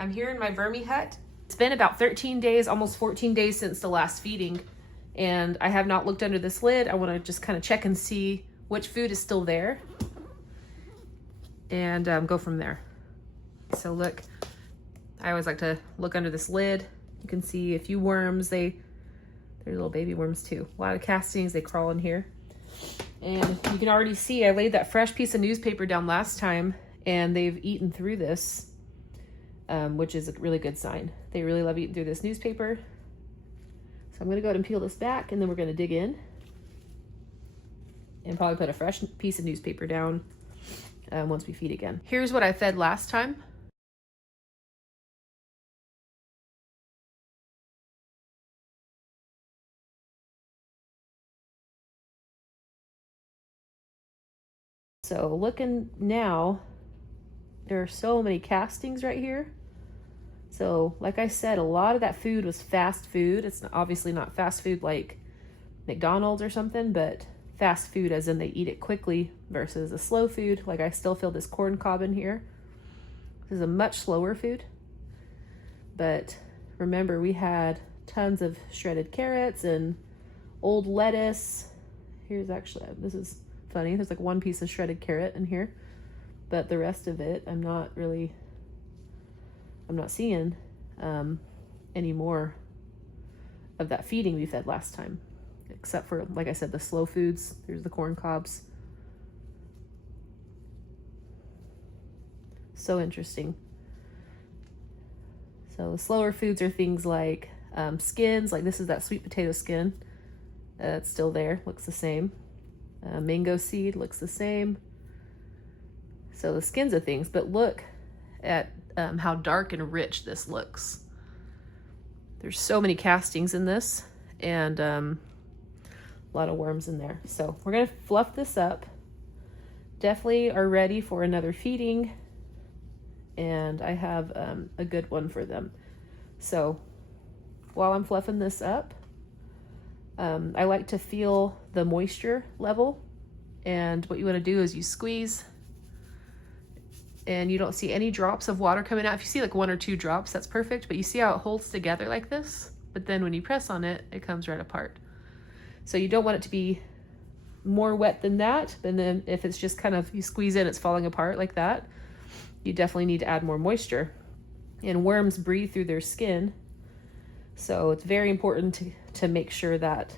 I'm here in my VermiHut. It's been about 13 days, almost 14 days since the last feeding, and I have not looked under this lid. I want to just kind of check and see which food is still there and go from there. So look, I always like to look under this lid. You can see a few worms. They're little baby worms too. A lot of castings, they crawl in here. And you can already see I laid that fresh piece of newspaper down last time and they've eaten through this, which is a really good sign. They really love eating through this newspaper. So I'm gonna go ahead and peel this back and then we're gonna dig in and probably put a fresh piece of newspaper down once we feed again. Here's what I fed last time. So looking now, there are so many castings right here. So like I said, a lot of that food was fast food. It's obviously not fast food like McDonald's or something, but fast food as in they eat it quickly versus a slow food. Like I still feel this corn cob in here. This is a much slower food. But remember, we had tons of shredded carrots and old lettuce. Here's actually, this is funny. There's like one piece of shredded carrot in here, but the rest of it, I'm not seeing any more of that feeding we fed last time, except for, like I said, the slow foods. There's the corn cobs. So interesting. So the slower foods are things like skins, like this is that sweet potato skin. It's still there, looks the same. Mango seed looks the same. So the skins of things, but look at how dark and rich this looks. There's so many castings in this and a lot of worms in there. So we're gonna fluff this up. Definitely are ready for another feeding, and I have a good one for them. So while I'm fluffing this up, I like to feel the moisture level, and what you want to do is you squeeze and you don't see any drops of water coming out. If you see like 1 or 2 drops, that's perfect, but you see how it holds together like this? But then when you press on it, it comes right apart. So you don't want it to be more wet than that, and then if it's just kind of, you squeeze in, it's falling apart like that, you definitely need to add more moisture. And worms breathe through their skin, so it's very important to make sure that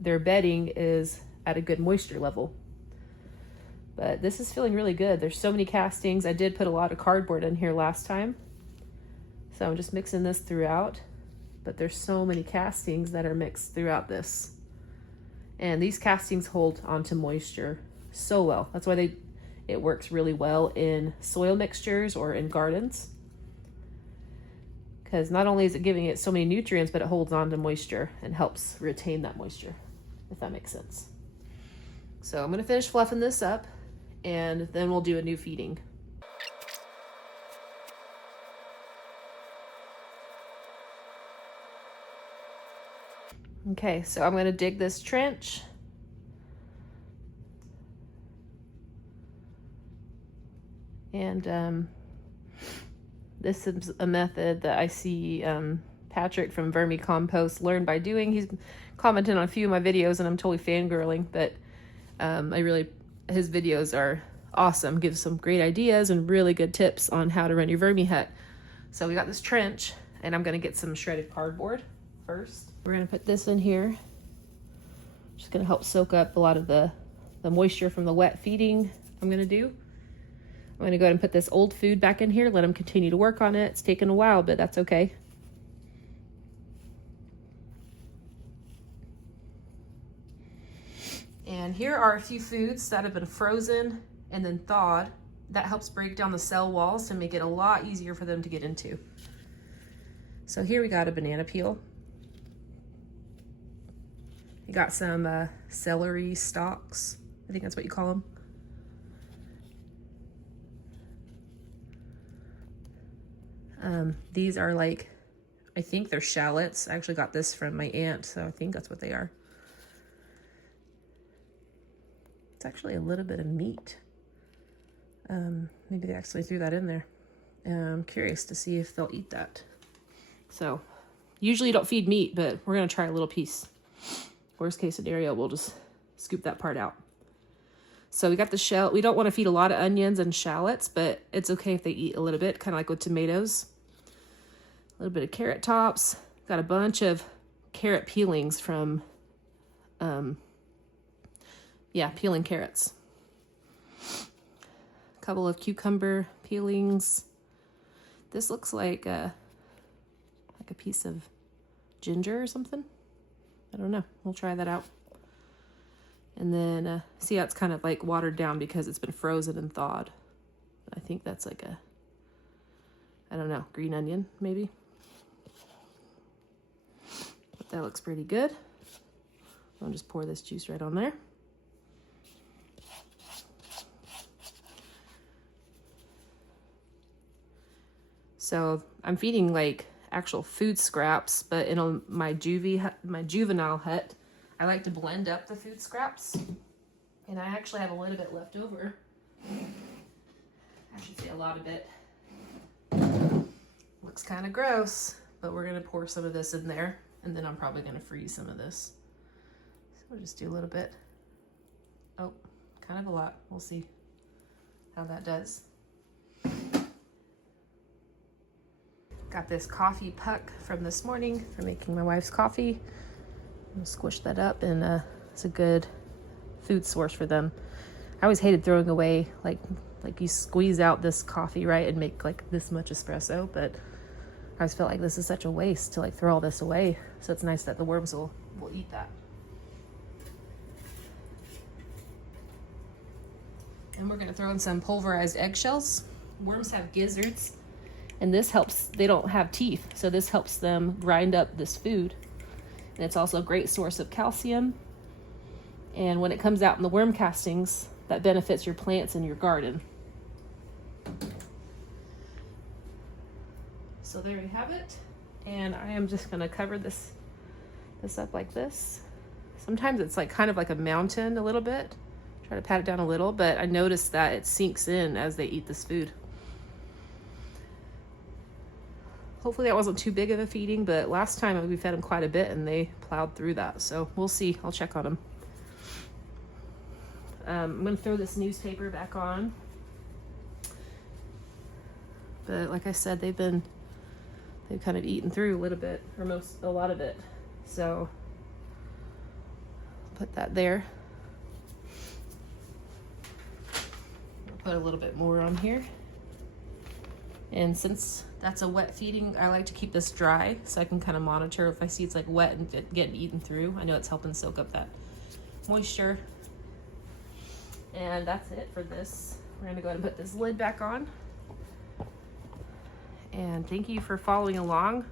their bedding is at a good moisture level. But this is feeling really good. There's so many castings. I did put a lot of cardboard in here last time, so I'm just mixing this throughout. But there's so many castings that are mixed throughout this. And these castings hold onto moisture so well. That's why it works really well in soil mixtures or in gardens. Because not only is it giving it so many nutrients, but it holds on to moisture and helps retain that moisture, if that makes sense. So I'm gonna finish fluffing this up and then we'll do a new feeding. Okay, so I'm gonna dig this trench. And this is a method that I see Patrick from Vermicompost learn by doing. He's commented on a few of my videos and I'm totally fangirling, but his videos are awesome. Gives some great ideas and really good tips on how to run your VermiHut. So we got this trench and I'm gonna get some shredded cardboard first. We're gonna put this in here. Just gonna help soak up a lot of the moisture from the wet feeding I'm gonna do. I'm gonna go ahead and put this old food back in here, let them continue to work on it. It's taken a while, but that's okay. And here are a few foods that have been frozen and then thawed. That helps break down the cell walls to make it a lot easier for them to get into. So here we got a banana peel. We got some celery stalks. I think that's what you call them. These are like, I think they're shallots. I actually got this from my aunt, so I think that's what they are. It's actually a little bit of meat. Maybe they actually threw that in there. And I'm curious to see if they'll eat that. So usually you don't feed meat, but we're gonna try a little piece. Worst case scenario, we'll just scoop that part out. So we got the shell. We don't want to feed a lot of onions and shallots, but it's okay if they eat a little bit, kind of like with tomatoes. A little bit of carrot tops. Got a bunch of carrot peelings from, peeling carrots. A couple of cucumber peelings. This looks like a piece of ginger or something. I don't know. We'll try that out. And then see how it's kind of like watered down because it's been frozen and thawed. I think that's like a, I don't know, green onion maybe. But that looks pretty good. I'll just pour this juice right on there. So I'm feeding like actual food scraps, but in my juvenile hut, I like to blend up the food scraps, and I actually have a little bit left over. I should say a lot of it. Looks kind of gross, but we're gonna pour some of this in there, and then I'm probably gonna freeze some of this. So we'll just do a little bit. Oh, kind of a lot. We'll see how that does. Got this coffee puck from this morning for making my wife's coffee. I'll squish that up, and it's a good food source for them. I always hated throwing away, like you squeeze out this coffee, right, and make like this much espresso, but I always felt like this is such a waste to like throw all this away. So it's nice that the worms will eat that. And we're gonna throw in some pulverized eggshells. Worms have gizzards, and this helps, they don't have teeth, so this helps them grind up this food. And it's also a great source of calcium. And when it comes out in the worm castings, that benefits your plants in your garden. So there you have it. And I am just gonna cover this up like this. Sometimes it's like kind of like a mountain a little bit. Try to pat it down a little, but I noticed that it sinks in as they eat this food. Hopefully that wasn't too big of a feeding, but last time we fed them quite a bit and they plowed through that. So we'll see. I'll check on them. I'm going to throw this newspaper back on. But like I said, they've kind of eaten through a little bit, or a lot of it. So put that there. I'll put a little bit more on here. And since that's a wet feeding, I like to keep this dry so I can kind of monitor if I see it's like wet and getting eaten through. I know it's helping soak up that moisture. And that's it for this. We're gonna go ahead and put this lid back on. And thank you for following along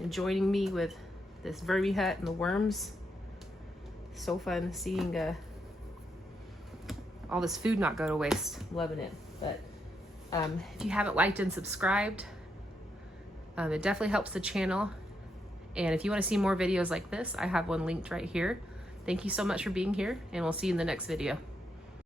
and joining me with this VermiHut and the worms. So fun seeing all this food not go to waste. Loving it. But if you haven't liked and subscribed, it definitely helps the channel. And if you want to see more videos like this, I have one linked right here. Thank you so much for being here, and we'll see you in the next video.